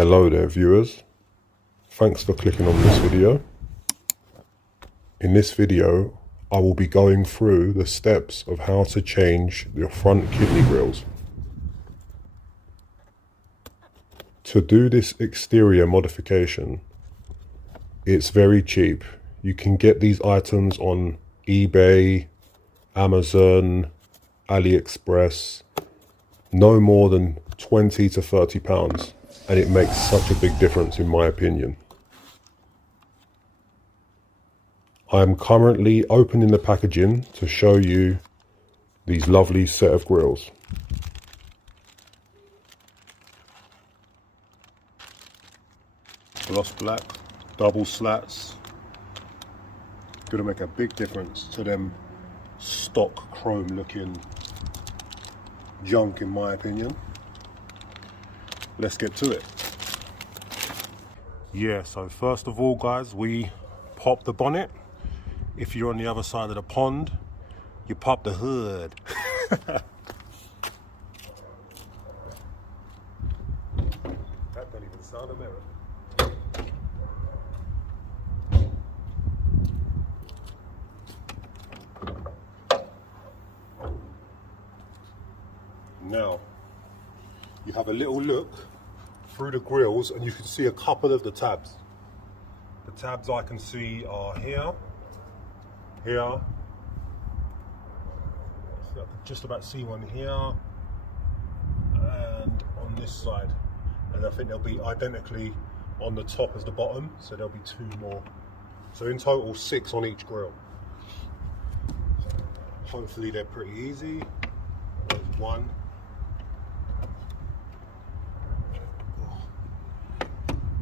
Hello there viewers, thanks for clicking on this video. In this video I will be going through the steps of how to change your front kidney grills. To do this exterior modification, it's very cheap. You can get these items on eBay, Amazon, AliExpress, no more than 20 to 30 pounds, and it makes such a big difference in my opinion. I am currently opening the packaging to show you these lovely set of grills. Gloss black, double slats, gonna make a big difference to them stock chrome looking junk in my opinion. Let's get to it. Yeah, so first of all guys, we pop the bonnet. If you're on the other side of the pond, you pop the hood. That don't even sound American. Now, you have a little look through the grills and you can see a couple of the tabs. The tabs I can see are here, here, I can just about see one here, and on this side. And I think they'll be identically on the top as the bottom, so there'll be two more. So in total, 6 on each grill. Hopefully they're pretty easy. There's one.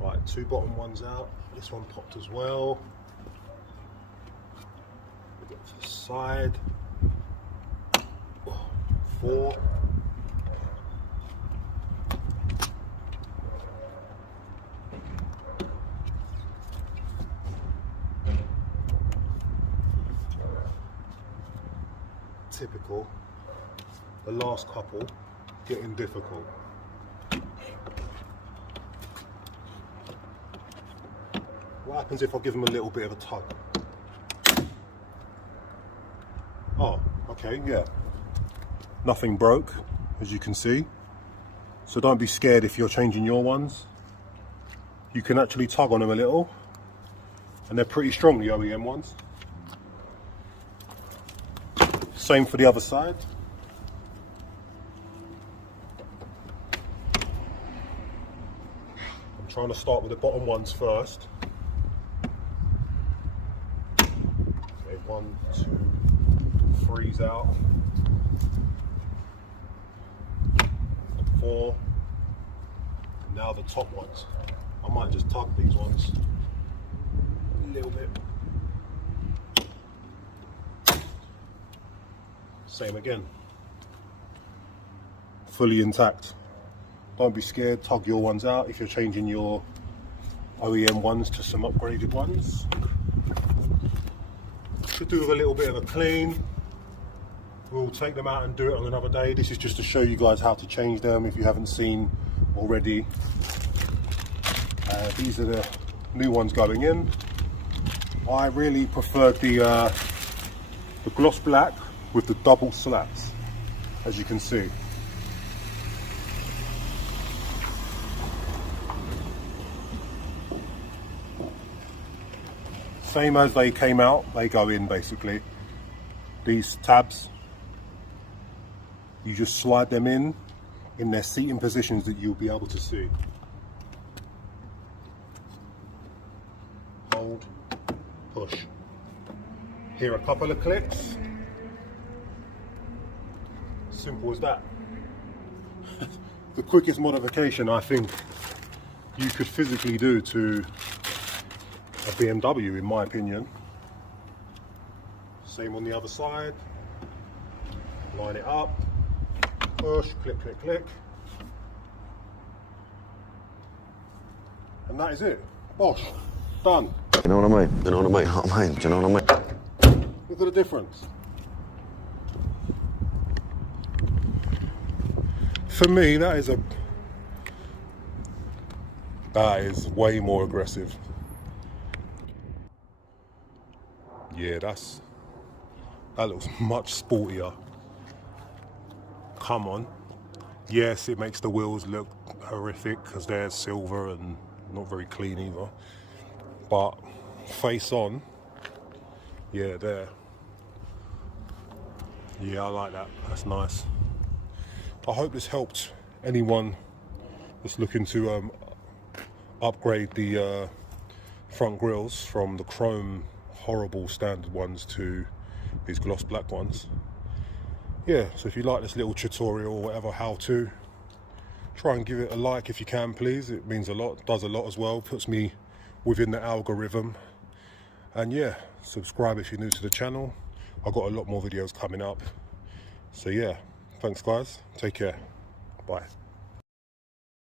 Right, 2 bottom ones out. This one popped as well. We got the side. 4. Typical. The last couple getting difficult. What happens if I give them a little bit of a tug? Oh, okay, yeah. Nothing broke, as you can see. So don't be scared if you're changing your ones. You can actually tug on them a little, and they're pretty strong, the OEM ones. Same for the other side. I'm trying to start with the bottom ones first. 1, 2, 3's out. 4. Now the top ones. I might just tug these ones a little bit. Same again. Fully intact. Don't be scared, tug your ones out if you're changing your OEM ones to some upgraded ones. Could do with a little bit of a clean. We'll take them out and do it on another day. This is just to show you guys how to change them if you haven't seen already. These are the new ones going in. I really preferred the gloss black with the double slats, as you can see. Same as they came out, they go in basically. These tabs, you just slide them in their seating positions that you'll be able to see. Hold, push. Here a couple of clicks. Simple as that. The quickest modification I think you could physically do to a BMW in my opinion. Same on the other side. Line it up, push, click, click, click. And that is it. Bosh, done. You know what I mean? You know what I mean? Do you know what I mean? Look at the difference. For me, that is That is way more aggressive. Yeah, that looks much sportier. Come on. Yes, it makes the wheels look horrific because they're silver and not very clean either. But face on, yeah, there. Yeah, I like that. That's nice. I hope this helped anyone that's looking to upgrade the front grills from the chrome horrible standard ones to these gloss black ones. Yeah, so if you like this little tutorial or whatever, how to, try and give it a like if you can, please. It means a lot, does a lot as well, puts me within the algorithm. And yeah, subscribe if you're new to the channel. I've got a lot more videos coming up. So yeah, thanks guys, take care, bye.